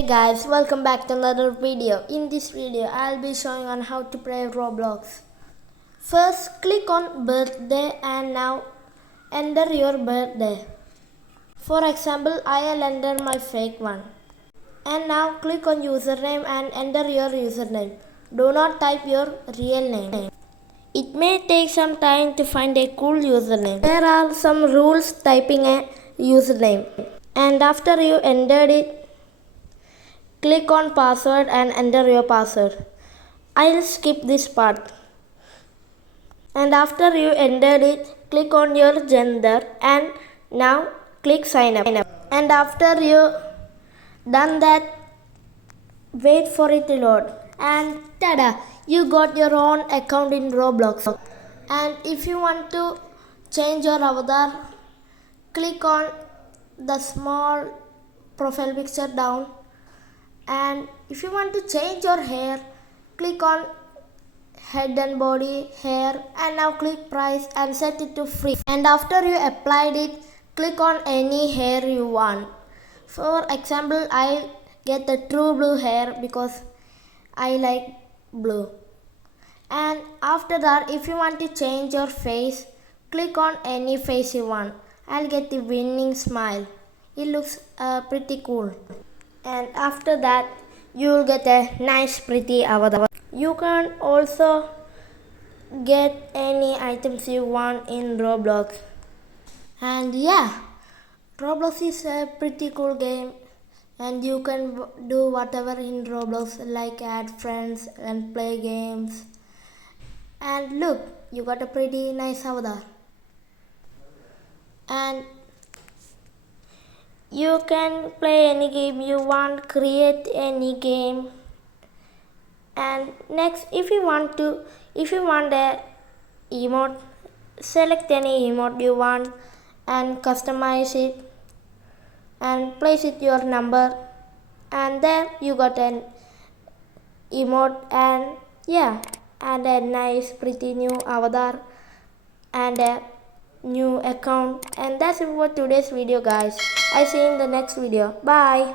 Hey guys, welcome back to another video. In this video, I'll be showing on how to play Roblox. First, click on birthday and now enter your birthday. For example, I'll enter my fake one. And now click on username and enter your username. Do not type your real name. It may take some time to find a cool username. There are some rules typing a username. And after you entered it, click on password and enter your password. I'll skip this part. And after you entered it, click on your gender and now click sign up. And after you done that, wait for it to load. And tada! You got your own account in Roblox. And if you want to change your avatar, click on the small profile picture down. And if you want to change your hair, click on head and body, hair, and now click price and set it to free. And after you applied it, click on any hair you want. For example, I get the true blue hair because I like blue. And after that, if you want to change your face, click on any face you want. I'll get the winning smile. It looks pretty cool. And after that, you'll get a nice pretty avatar. You can also get any items you want in Roblox. And yeah, Roblox is a pretty cool game and you can do whatever in Roblox, like add friends and play games. And look, you got a pretty nice avatar. And you can play any game you want, create any game. And next, if you want a emote, select any emote you want and customize it and place it your number, and there you got an emote. And yeah, and a nice pretty new avatar and a new account. And that's it for today's video, guys. I see you in the next video. Bye.